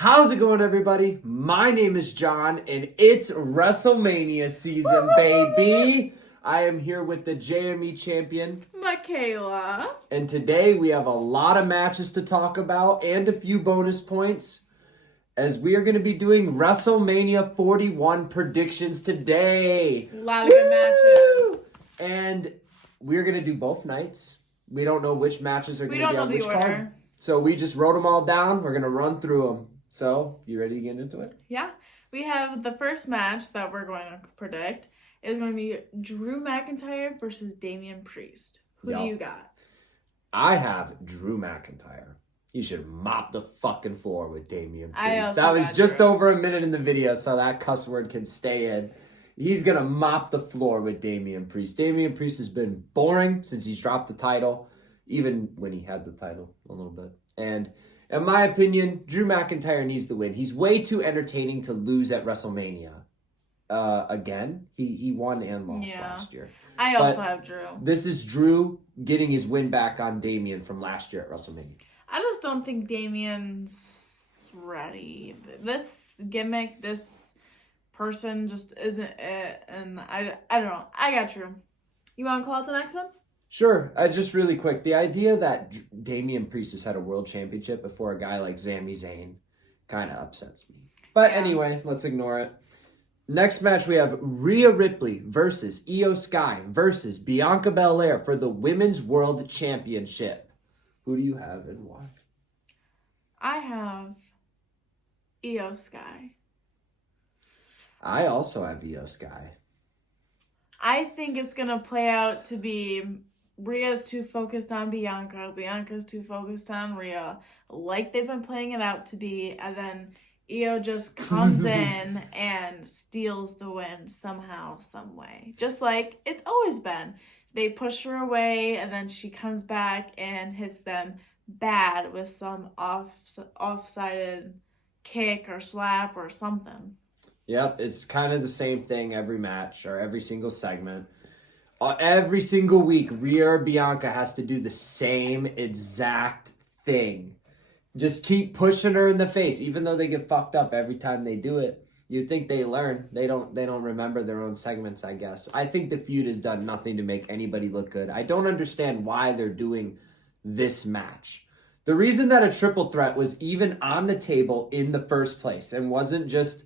How's it going, everybody? My name is John, and it's Wrestlemania season, baby. I am here with the JME champion, Michaela. and today we have a lot of matches to talk about and a few bonus points, as we are going to be doing WrestleMania 41 predictions today. A lot of good matches. And we're going to do both nights. We don't know which matches are going to be on which card. So we just wrote them all down. We're going to run through them. So, you ready to get into it? Yeah. We have the first match that we're going to predict is going to be Drew McIntyre versus Damian Priest. Who do you got? I have Drew McIntyre. He should mop the fucking floor with Damian I Priest. also That was got just Drew. over a minute in the video, so that cuss word can stay in. He's going to mop the floor with Damian Priest. Damian Priest has been boring since he's dropped the title, even when he had the title a little bit. And in my opinion, Drew McIntyre needs the win. He's way too entertaining to lose at WrestleMania. Again, he won and lost last year. I also have Drew. This is Drew getting his win back on Damian from last year at WrestleMania. I just don't think Damian's ready. This gimmick, this person just isn't it. And I don't know. I got Drew. You want to call out the next one? Sure. Just really quick. The idea that Damian Priest has had a world championship before a guy like Sami Zayn kind of upsets me. But anyway, let's ignore it. Next match, we have Rhea Ripley versus Io Sky versus Bianca Belair for the Women's World Championship. Who do you have and why? I have Io Sky. I also have Io Sky. I think it's going to play out to be Rhea's too focused on Bianca. Bianca's too focused on Rhea. Like they've been playing it out to be. And then Io just comes in and steals the win somehow, some way. Just like it's always been. They push her away and then she comes back and hits them bad with some off-sided kick or slap or something. Yep, it's kind of the same thing every match or every single segment. Every single week, Rhea or Bianca has to do the same exact thing. Just keep pushing her in the face, even though they get fucked up every time they do it. You'd think they learn. They don't remember their own segments, I guess. I think the feud has done nothing to make anybody look good. I don't understand why they're doing this match. The reason that a triple threat was even on the table in the first place and wasn't just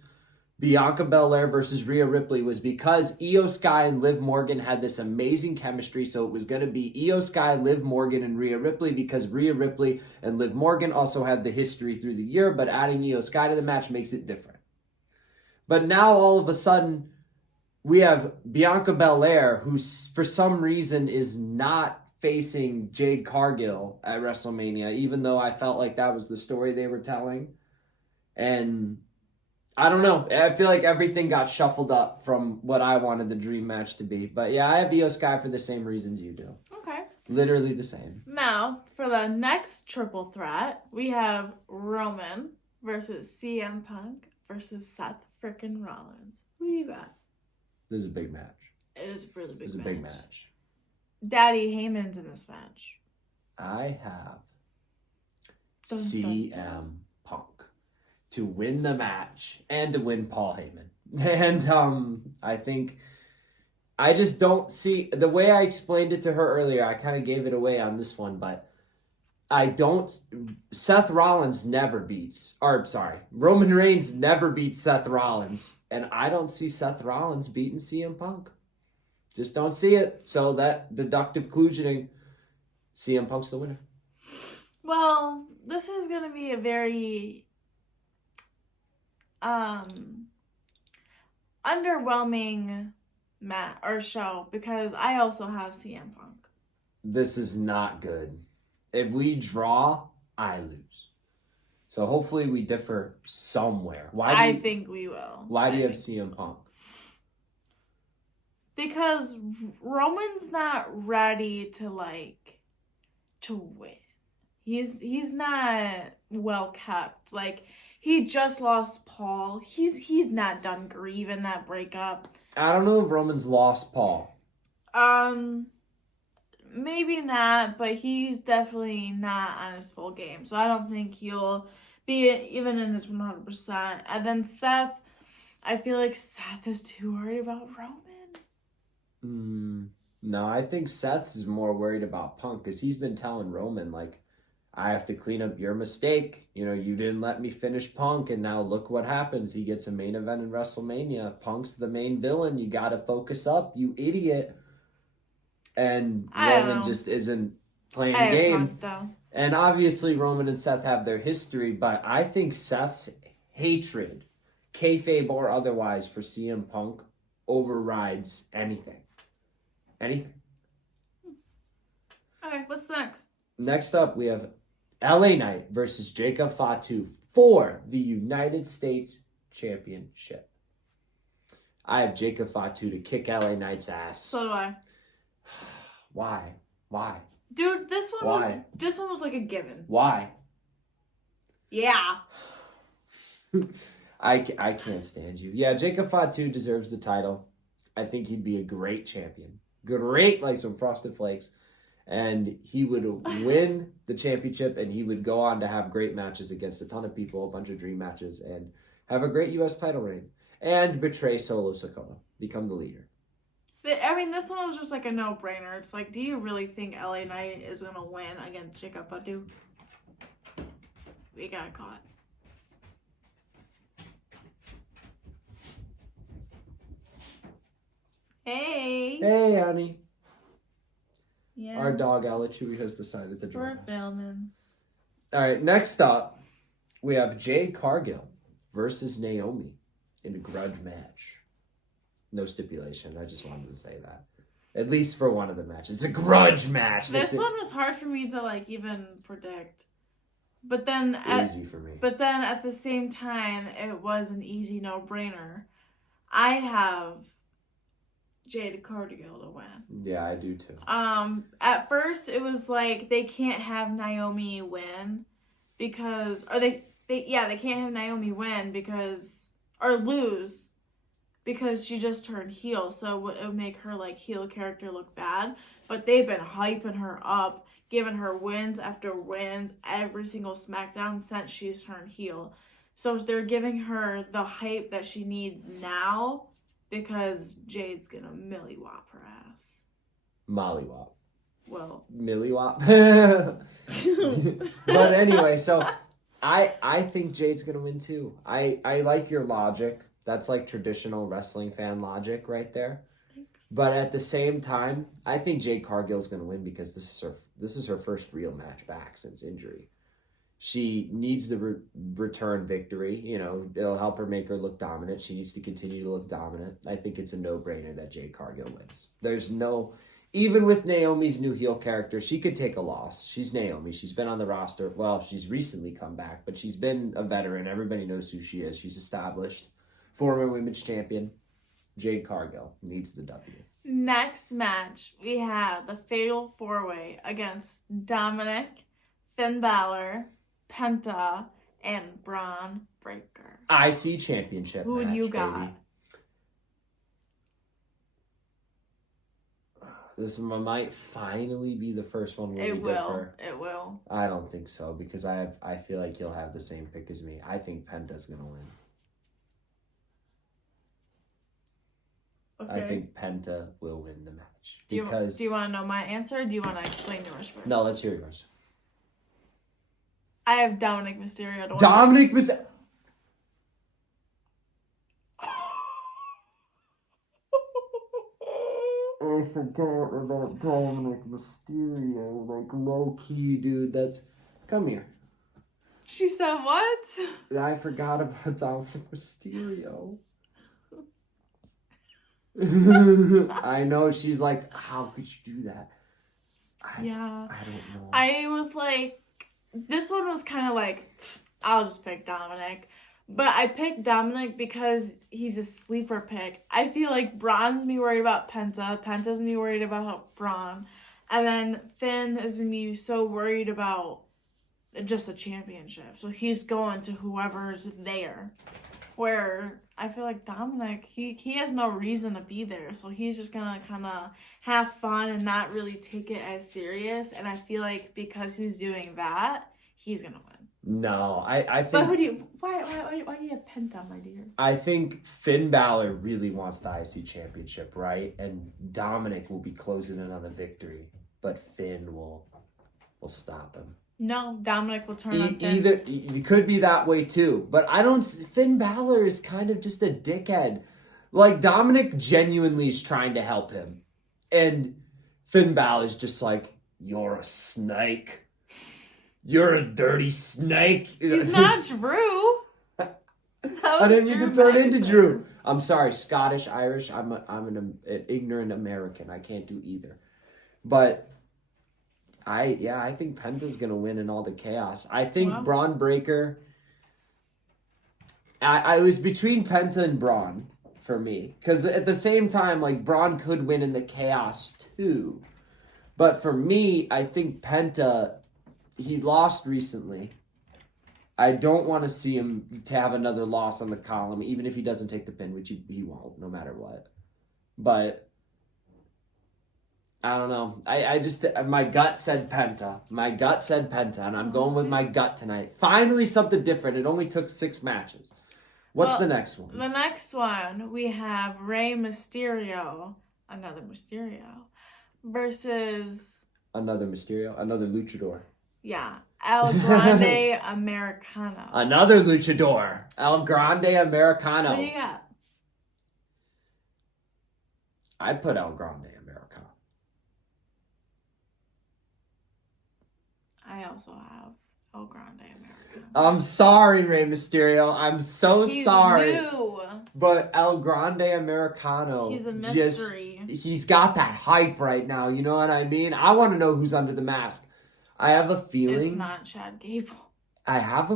Bianca Belair versus Rhea Ripley was because Io Sky and Liv Morgan had this amazing chemistry, so it was going to be Io Sky, Liv Morgan, and Rhea Ripley because Rhea Ripley and Liv Morgan also have the history through the year, but adding Io Sky to the match makes it different. But now all of a sudden, we have Bianca Belair, who for some reason is not facing Jade Cargill at WrestleMania, even though I felt like that was the story they were telling. And I don't know. I feel like everything got shuffled up from what I wanted the dream match to be. But yeah, I have Io Sky for the same reasons you do. Okay. Literally the same. Now, for the next triple threat, we have Roman versus CM Punk versus Seth frickin' Rollins. Who do you got? This is a big match. It is a really big match. It's a big match. Daddy Heyman's in this match. I have Dun, CM dun. Punk to win the match and to win Paul Heyman. And I think I just don't see the way I explained it to her earlier. I kind of gave it away on this one, but Seth Rollins never beats, Roman Reigns never beats Seth Rollins. And I don't see Seth Rollins beating CM Punk. Just don't see it. So that deductive conclusioning, CM Punk's the winner. Well, this is going to be a very underwhelming match or show because I also have CM Punk. This is not good. If we draw, I lose. So hopefully we differ somewhere. I think we will. Why do you have CM Punk? Because Roman's not ready to win. He's not well kept. Like, he just lost Paul. He's not done grieving that breakup. I don't know if Roman's lost Paul. Maybe not, but he's definitely not on his full game. So I don't think he'll be it even in his 100%. And then Seth, I feel like Seth is too worried about Roman. No, I think Seth is more worried about Punk because he's been telling Roman, like, I have to clean up your mistake. You know, you didn't let me finish Punk, and now look what happens. He gets a main event in WrestleMania. Punk's the main villain. You got to focus up, you idiot. And Roman just isn't playing the game. Punk, though. And obviously Roman and Seth have their history, but I think Seth's hatred, kayfabe or otherwise, for CM Punk overrides anything. Anything. Okay, what's next? Next up, we have LA Knight versus Jacob Fatu for the United States Championship. I have Jacob Fatu to kick LA Knight's ass. So do I. Why? Dude, this one was like a given. Why? Yeah. I can't stand you. Yeah, Jacob Fatu deserves the title. I think he'd be a great champion. Great, like some Frosted Flakes. And he would win the championship, and he would go on to have great matches against a ton of people, a bunch of dream matches, and have a great U.S. title reign. And betray Solo Sikoa. Become the leader. I mean, this one was just like a no-brainer. It's like, do you really think LA Knight is going to win against Jacob Fatu? We got caught. Hey. Hey, honey. Yeah. Our dog, Ella Chewy, has decided to join us. We're filming. All right, next up, we have Jade Cargill versus Naomi in a grudge match. No stipulation. I just wanted to say that. At least for one of the matches. It's a grudge match. This one was hard for me to like even predict. But then easy for me. But then at the same time, it was an easy no-brainer. I have Jade Cargill to win. Yeah, I do too. At first it was like they can't have Naomi win because they can't have Naomi win because or lose because she just turned heel, so it would make her like heel character look bad. But they've been hyping her up, giving her wins after wins every single SmackDown since she's turned heel. So they're giving her the hype that she needs now because Jade's gonna millywop her ass. Mollywop. Well, Millywop. But anyway, so I think Jade's gonna win too. I like your logic. That's like traditional wrestling fan logic right there. But at the same time, I think Jade Cargill's going to win because this is her first real match back since injury. She needs the return victory. You know, it'll help her make her look dominant. She needs to continue to look dominant. I think it's a no-brainer that Jade Cargill wins. There's no... Even with Naomi's new heel character, she could take a loss. She's Naomi. She's been on the roster. Well, she's recently come back, but she's been a veteran. Everybody knows who she is. She's established. Former women's champion. Jade Cargill needs the W. Next match, we have the Fatal 4-Way against Dominic, Finn Balor, Penta, and Braun Breaker. IC Championship Who match, you got? baby. This one might finally be the first one where we differ. It will. I don't think so because I feel like you'll have the same pick as me. I think Penta's going to win. Okay. I think Penta will win the match. Do you want to know my answer or do you want to explain yours first? No, let's hear yours. I have Dominic Mysterio to win. Dominic Mysterio! I forgot about Dominic Mysterio. Like, low-key, dude. Come here. She said what? I forgot about Dominic Mysterio. I know, she's like, how could you do that? I don't know. I was like, this one was kind of like, I'll just pick Dominic. But I picked Dominic because he's a sleeper pick. I feel like Braun's gonna be worried about Penta. Penta's gonna be worried about Braun. And then Finn is gonna be so worried about just a championship. So he's going to whoever's there. Where I feel like Dominic, he has no reason to be there. So he's just going to kind of have fun and not really take it as serious. And I feel like because he's doing that, he's going to win. No, I But think who do you? Why do you have Penta, my dear? I think Finn Balor really wants the IC championship, right? And Dominic will be closing in on the victory, but Finn will stop him. No, Dominic will turn on Finn. Either you could be that way too, but I don't. Finn Balor is kind of just a dickhead. Like Dominic genuinely is trying to help him, and Finn Balor's just like, "You're a snake. You're a dirty snake." He's not Drew. I didn't mean to turn into Drew. I'm sorry, Scottish, Irish. I'm an ignorant American. I can't do either. But I think Penta's gonna win in all the chaos. I think Braun Breaker. I was between Penta and Braun for me, because at the same time, like Braun could win in the chaos too. But for me, I think Penta. He lost recently. I don't want to see him to have another loss on the column, even if he doesn't take the pin, which he won't, no matter what. But I don't know. I just, my gut said Penta. My gut said Penta, and I'm going with my gut tonight. Finally, something different. It only took 6 matches. What's the next one? The next one, we have Rey Mysterio, another Mysterio, versus... Another Mysterio, another luchador. Yeah, El Grande Americano. Another luchador, El Grande Americano. What do you got? I put El Grande Americano. I also have El Grande Americano. I'm sorry, Rey Mysterio. I'm so sorry. He's new. But El Grande Americano. He's a mystery. He's got that hype right now. You know what I mean? I want to know who's under the mask. I have a feeling. It's not Chad Gable. I have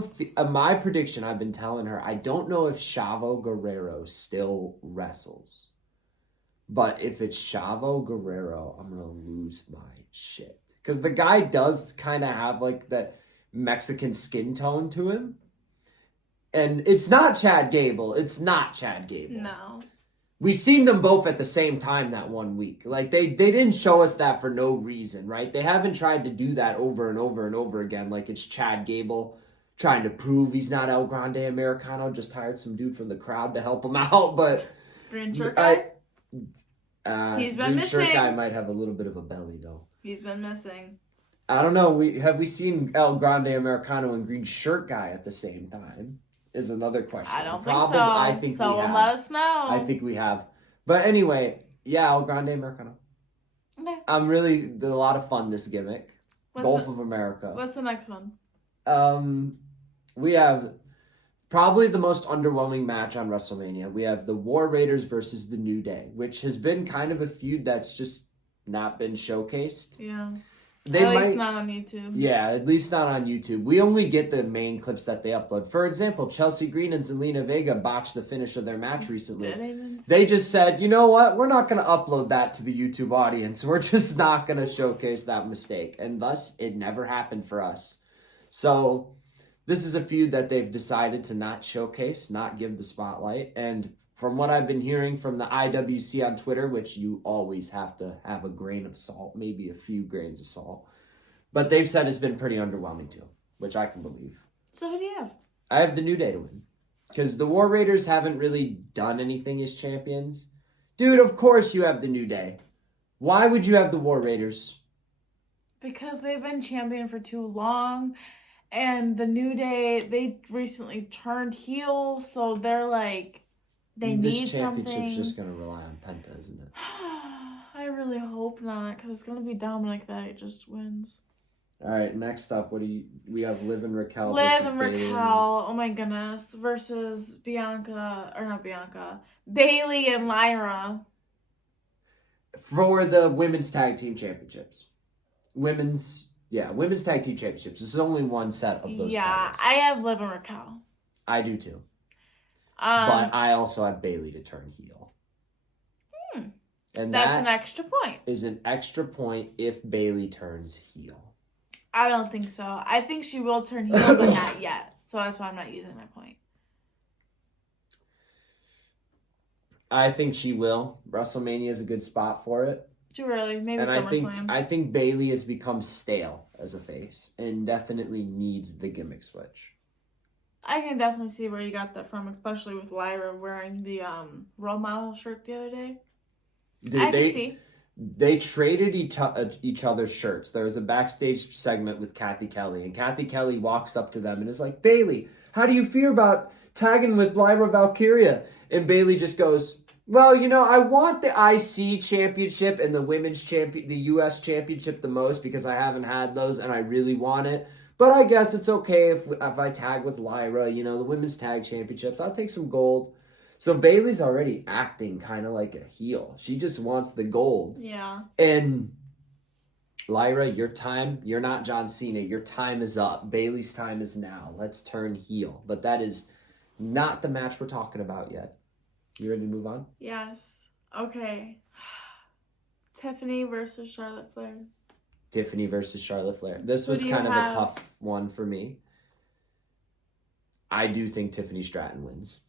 my prediction, I've been telling her, I don't know if Chavo Guerrero still wrestles. But if it's Chavo Guerrero, I'm going to lose my shit. Because the guy does kind of have like that Mexican skin tone to him. And it's not Chad Gable. It's not Chad Gable. No. We've seen them both at the same time that one week. Like, they didn't show us that for no reason, right? They haven't tried to do that over and over and over again. Like, it's Chad Gable trying to prove he's not El Grande Americano. Just hired some dude from the crowd to help him out, but... Green shirt guy? He's been missing. Green shirt guy might have a little bit of a belly, though. He's been missing. I don't know. Have we seen El Grande Americano and Green shirt guy at the same time? Is another question. I don't think so. I think someone let us know. I think we have. But anyway, yeah, El Grande Americano. Okay. I'm really a lot of fun this gimmick. Gulf of America. What's the next one? We have probably the most underwhelming match on WrestleMania. We have the War Raiders versus the New Day, which has been kind of a feud that's just not been showcased. Yeah. At least not on YouTube. Yeah, at least not on YouTube. We only get the main clips that they upload. For example, Chelsea Green and Zelina Vega botched the finish of their match recently. They just said, you know what? We're not going to upload that to the YouTube audience. We're just not going to showcase that mistake. And thus, it never happened for us. So, this is a feud that they've decided to not showcase, not give the spotlight. And from what I've been hearing from the IWC on Twitter, which you always have to have a grain of salt, maybe a few grains of salt, but they've said it's been pretty underwhelming too, which I can believe. So who do you have? I have the New Day to win. Because the War Raiders haven't really done anything as champions. Dude, of course you have the New Day. Why would you have the War Raiders? Because they've been champion for too long. And the New Day, they recently turned heel, so they're like... They need something. This championship's just going to rely on Penta, isn't it? I really hope not, because it's going to be Dominic that just wins. All right, next up, we have Liv and Raquel versus Raquel, oh my goodness, versus Bayley and Lyra. For the women's tag team championships. Women's tag team championships. This is only one set of those titles. I have Liv and Raquel. I do too. But I also have Bayley to turn heel. And that's an extra point. Is an extra point if Bayley turns heel. I don't think so. I think she will turn heel, but not yet. So that's why I'm not using my point. I think she will. WrestleMania is a good spot for it. Too early. Maybe And SummerSlam. I think Bayley has become stale as a face and definitely needs the gimmick switch. I can definitely see where you got that from, especially with Lyra wearing the role model shirt the other day. Dude, I can see. They traded each other's shirts. There was a backstage segment with Kathy Kelly, and Kathy Kelly walks up to them and is like, Bayley, how do you feel about tagging with Lyra Valkyria? And Bayley just goes, well, I want the IC championship and the the US championship the most because I haven't had those and I really want it. But I guess it's okay if I tag with Lyra, the women's tag championships. I'll take some gold. So Bayley's already acting kind of like a heel. She just wants the gold. Yeah. And Lyra, you're not John Cena. Your time is up. Bayley's time is now. Let's turn heel. But that is not the match we're talking about yet. You ready to move on? Yes. Okay. Tiffany versus Charlotte Flair. Tiffany versus Charlotte Flair. This was kind of a tough one for me. I do think Tiffany Stratton wins.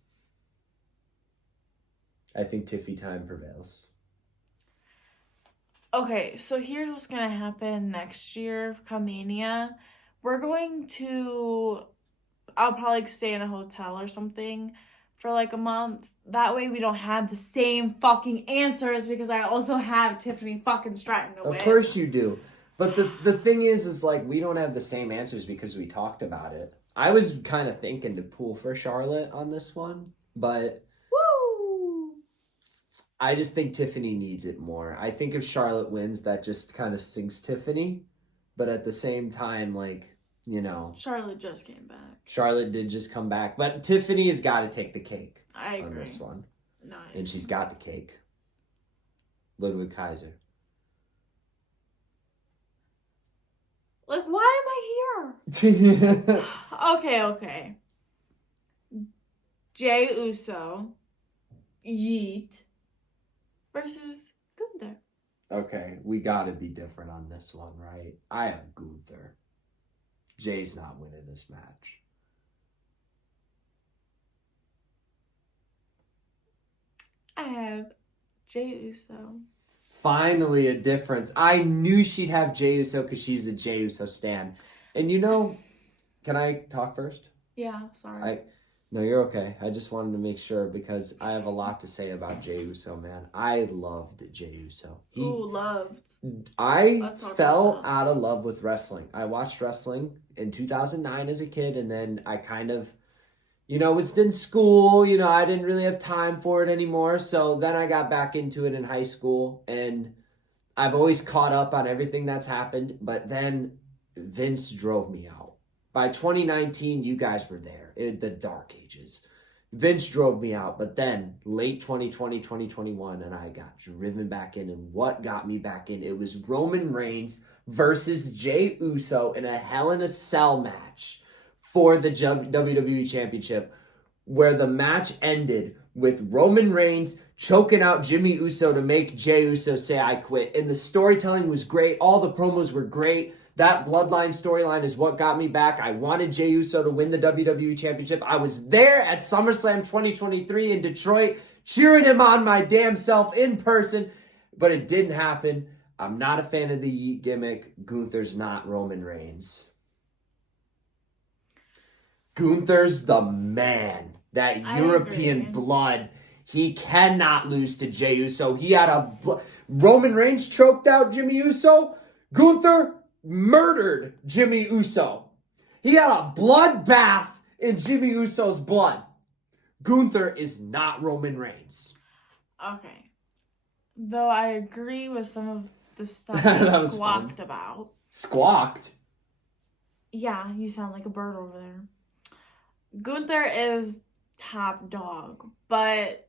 I think Tiffy time prevails. Okay, so here's what's going to happen next year, come Mania. I'll probably stay in a hotel or something for like a month. That way we don't have the same fucking answers because I also have Tiffany fucking Stratton to win. Of course you do. But the thing is like we don't have the same answers because we talked about it. I was kind of thinking to pull for Charlotte on this one, but I just think Tiffany needs it more. I think if Charlotte wins, that just kind of sinks Tiffany. But at the same time, Charlotte just came back. Charlotte did just come back. But Tiffany has got to take the cake on this one. No, and she's got the cake. Ludwig Kaiser. Like, why am I here? Okay. Jey Uso, Yeet, versus Gunther. Okay, we gotta be different on this one, right? I have Gunther. Jay's not winning this match. I have Jey Uso. Finally a difference. I knew she'd have Jey Uso because she's a Jey Uso stan. And can I talk first? Yeah, sorry. No, you're okay. I just wanted to make sure because I have a lot to say about Jey Uso, man. I loved Jey Uso. Loved. I fell out of love with wrestling. I watched wrestling in 2009 as a kid, and then I kind of, was in school. I didn't really have time for it anymore. So then I got back into it in high school, and I've always caught up on everything that's happened. But then Vince drove me out. By 2019, you guys were there in the dark ages. Vince drove me out, but then late 2020, 2021, and I got driven back in. And what got me back in? It was Roman Reigns versus Jey Uso in a Hell in a Cell match for the WWE Championship, where the match ended with Roman Reigns choking out Jimmy Uso to make Jey Uso say, I quit. And the storytelling was great. All the promos were great. That bloodline storyline is what got me back. I wanted Jey Uso to win the WWE Championship. I was there at SummerSlam 2023 in Detroit, cheering him on my damn self in person, but it didn't happen. I'm not a fan of the Yeet gimmick. Gunther's not Roman Reigns. Gunther's the man. That European blood. He cannot lose to Jey Uso. He had Roman Reigns choked out Jimmy Uso. Gunther murdered Jimmy Uso. He had a bloodbath in Jimmy Uso's blood. Gunther is not Roman Reigns. Okay. Though I agree with some of the stuff you squawked about. Squawked? Yeah, you sound like a bird over there. Gunther is top dog, but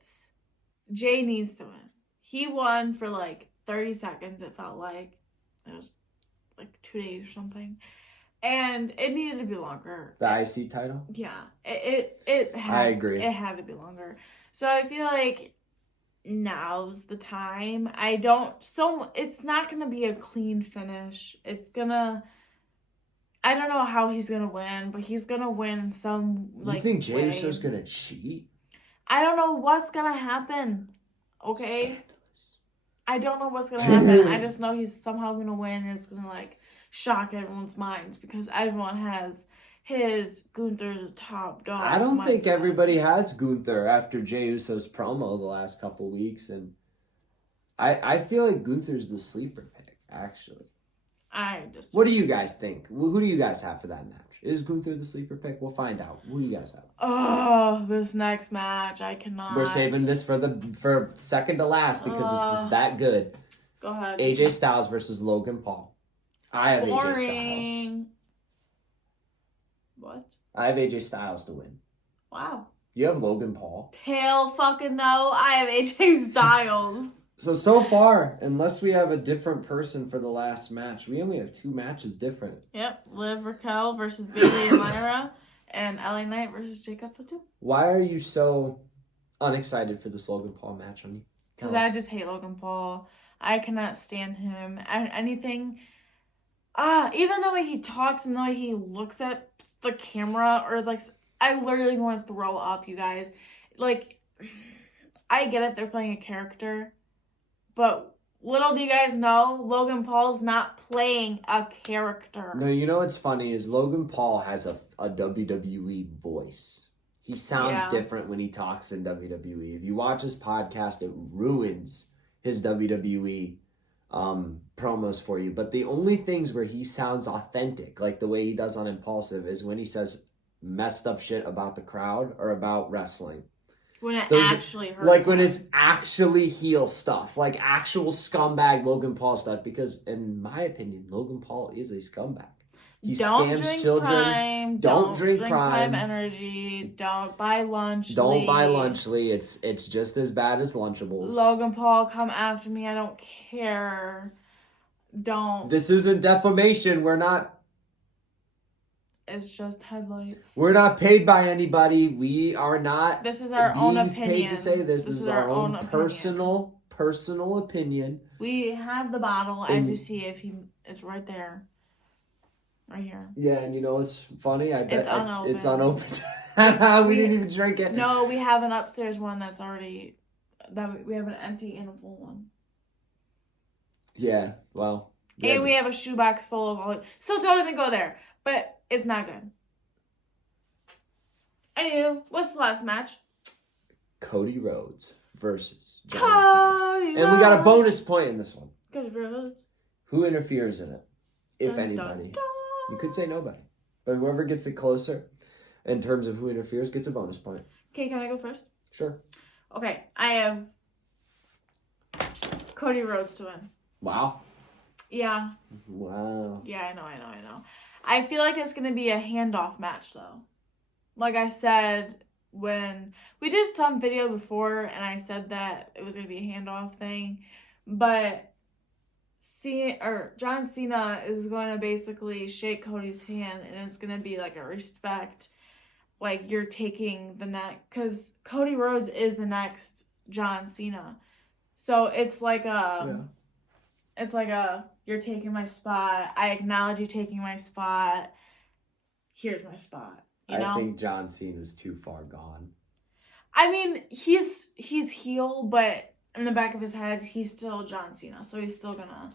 Jay needs to win. He won for like 30 seconds, it felt like. It was like 2 days or something. And it needed to be longer. The IC title? Yeah. I agree. It had to be longer. So I feel like now's the time. It's not going to be a clean finish. I don't know how he's going to win, but he's going to win some, You think Jey Uso's going to cheat? I don't know what's going to happen. Okay? Scandalous. I don't know what's gonna happen. I just know he's somehow gonna win, and it's gonna like shock everyone's minds because everyone has his Gunther's top dog. I don't think mindset. everybody has Gunther after Jey Uso's promo the last couple weeks, and I feel like Gunther's the sleeper pick, actually. What do you guys think? Who do you guys have for that match? Is Gunther the sleeper pick? We'll find out. Who do you guys have? Oh, this next match, I cannot. We're saving this for second to last because it's just that good. Go ahead. AJ Styles versus Logan Paul. I have Boring. AJ Styles. What? I have AJ Styles to win. Wow. You have Logan Paul. Hell fucking no. I have AJ Styles. So far, unless we have a different person for the last match, we only have 2 matches different. Yep. Liv Raquel versus Bayley and Lyra, and LA Knight versus Jacob Fatu. Why are you so unexcited for this Logan Paul match, honey? Because I just hate Logan Paul. I cannot stand him. Anything. Even the way he talks and the way he looks at the camera, or like, I literally want to throw up, you guys. Like, I get it, they're playing a character, but little do you guys know, Logan Paul's not playing a character. No, you know what's funny is Logan Paul has a WWE voice. He sounds different when he talks in WWE. If you watch his podcast, it ruins his WWE promos for you. But the only things where he sounds authentic, like the way he does on Impulsive, is when he says messed up shit about the crowd or about wrestling. When it actually hurts. Like when it's actually heel stuff. Like actual scumbag Logan Paul stuff. Because in my opinion, Logan Paul is a scumbag. He scams children. Prime, don't drink Prime Energy. Don't buy Lunchly. Don't buy Lunchly. It's just as bad as Lunchables. Logan Paul, come after me. I don't care. Don't. This isn't defamation. We're not. It's just headlights. We're not paid by anybody. We are not. This is our own opinion. Paid to say this. This is our own personal opinion. We have the bottle, as you see. It's right there, right here. Yeah, and you know what's funny? I bet it's unopened. we didn't even drink it. No, we have an upstairs one that's already. We have an empty and a full one. Yeah. Well. Yeah. And we have a shoebox full of all. So don't even go there. But it's not good. Anywho, what's the last match? Cody Rhodes versus John Cena. And we got a bonus point in this one. Cody Rhodes. Who interferes in it? If anybody. You could say nobody. But whoever gets it closer in terms of who interferes gets a bonus point. Okay, can I go first? Sure. Okay, I have Cody Rhodes to win. Wow. Yeah. Wow. Yeah, I know. I feel like it's going to be a handoff match, though. Like I said, when we did some video before, and I said that it was going to be a handoff thing, but John Cena is going to basically shake Cody's hand, and it's going to be like a respect, like you're taking the next, because Cody Rhodes is the next John Cena. So it's like you're taking my spot. I acknowledge you taking my spot. Here's my spot. You know? I think John Cena's too far gone. I mean, he's heel, but in the back of his head, he's still John Cena. So he's still gonna.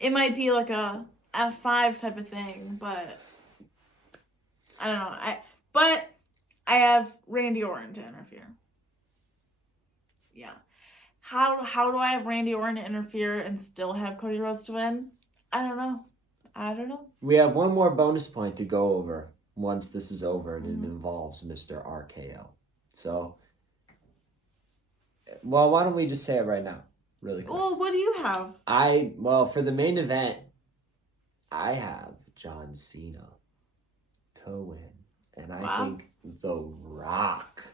It might be like a F5 type of thing, but I don't know. But I have Randy Orton to interfere. Yeah. How do I have Randy Orton interfere and still have Cody Rhodes to win? I don't know. We have one more bonus point to go over once this is over, and it involves Mr. RKO. So, well, why don't we just say it right now? Really quick. Well, what do you have? For the main event, I have John Cena to win. And I think The Rock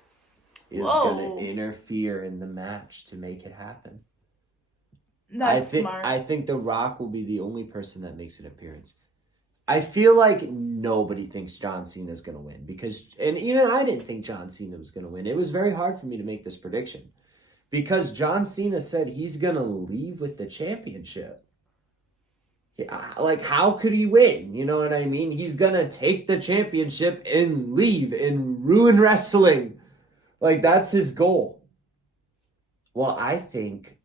is going to interfere in the match to make it happen. That's smart. I think The Rock will be the only person that makes an appearance. I feel like nobody thinks John Cena is going to win and even I didn't think John Cena was going to win. It was very hard for me to make this prediction because John Cena said he's going to leave with the championship. Yeah, like, how could he win? You know what I mean? He's going to take the championship and leave and ruin wrestling. Like, that's his goal. Well, I think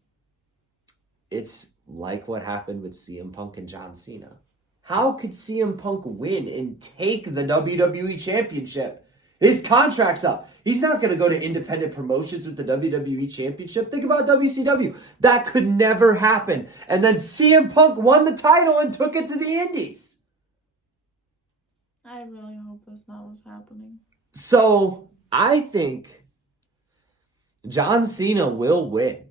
it's like what happened with CM Punk and John Cena. How could CM Punk win and take the WWE Championship? His contract's up. He's not going to go to independent promotions with the WWE Championship. Think about WCW. That could never happen. And then CM Punk won the title and took it to the Indies. I really hope that's not what's happening. So, I think John Cena will win.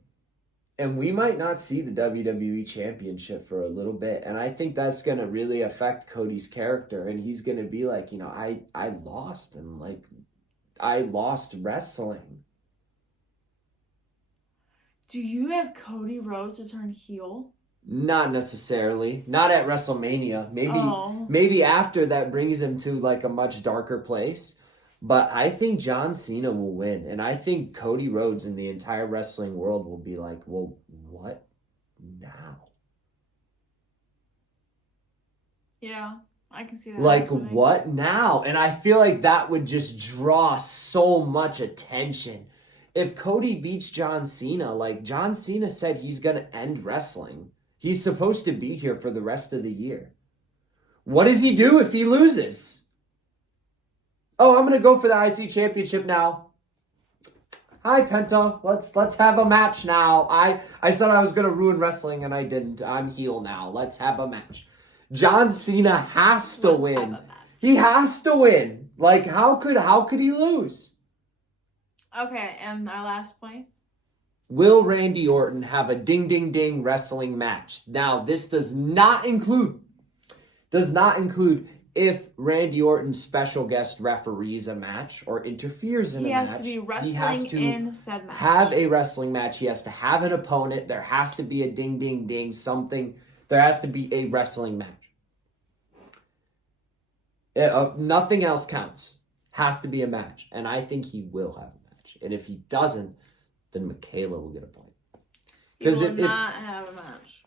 And we might not see the WWE Championship for a little bit. And I think that's going to really affect Cody's character. And he's going to be like, I lost. And I lost wrestling. Do you have Cody Rhodes to turn heel? Not necessarily. Not at WrestleMania. Maybe after that brings him to a much darker place. But I think John Cena will win. And I think Cody Rhodes and the entire wrestling world will be like, well, what now? Yeah, I can see that. What now? And I feel like that would just draw so much attention. If Cody beats John Cena, John Cena said he's going to end wrestling. He's supposed to be here for the rest of the year. What does he do if he loses? Oh, I'm going to go for the IC Championship now. Hi, Penta. Let's have a match now. I said I was going to ruin wrestling, and I didn't. I'm heel now. Let's have a match. John Cena has to win. He has to win. How could he lose? Okay, and our last point? Will Randy Orton have a ding-ding-ding wrestling match? Now, this does not include if Randy Orton special guest referees a match or interferes in a match. He has to be wrestling in said match. Have a wrestling match. He has to have an opponent. There has to be a ding-ding-ding something. There has to be a wrestling match. Nothing else counts. Has to be a match. And I think he will have a match. And if he doesn't, then Michaela will get a point. He will not have a match.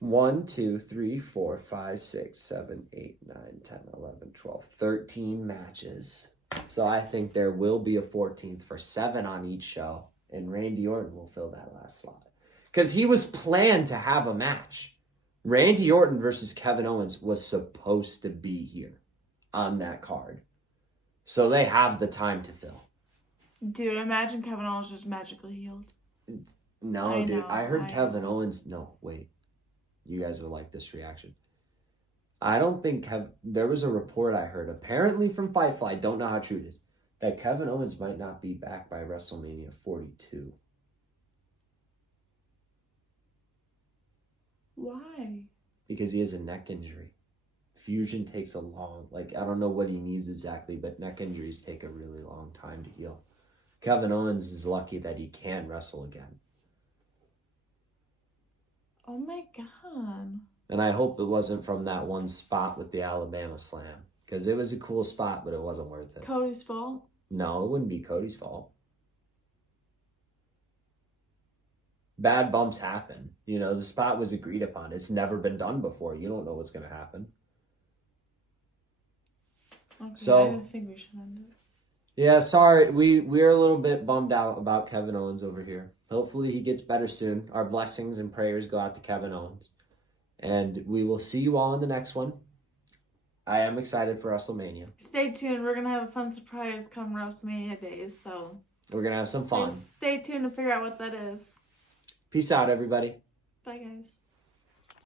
1, 2, 3, 4, 5, 6, 7, 8, 9, 10, 11, 12, 13 matches. So I think there will be a 14th for 7 on each show. And Randy Orton will fill that last slot. Because he was planned to have a match. Randy Orton versus Kevin Owens was supposed to be here on that card. So they have the time to fill. Dude, imagine Kevin Owens just magically healed. No, dude. I heard Kevin Owens... No, wait. You guys will like this reaction. I don't think... There was a report I heard, apparently from Fightful, I don't know how true it is, that Kevin Owens might not be back by WrestleMania 42. Why? Because he has a neck injury. Fusion takes a long... I don't know what he needs exactly, but neck injuries take a really long time to heal. Kevin Owens is lucky that he can wrestle again. Oh my God. And I hope it wasn't from that one spot with the Alabama Slam. Because it was a cool spot, but it wasn't worth it. Cody's fault? No, it wouldn't be Cody's fault. Bad bumps happen. The spot was agreed upon. It's never been done before. You don't know what's going to happen. Okay, so, I think we should end it. Yeah, sorry. We're a little bit bummed out about Kevin Owens over here. Hopefully he gets better soon. Our blessings and prayers go out to Kevin Owens. And we will see you all in the next one. I am excited for WrestleMania. Stay tuned. We're going to have a fun surprise come WrestleMania days. So we're going to have some fun. Stay tuned to figure out what that is. Peace out, everybody. Bye, guys.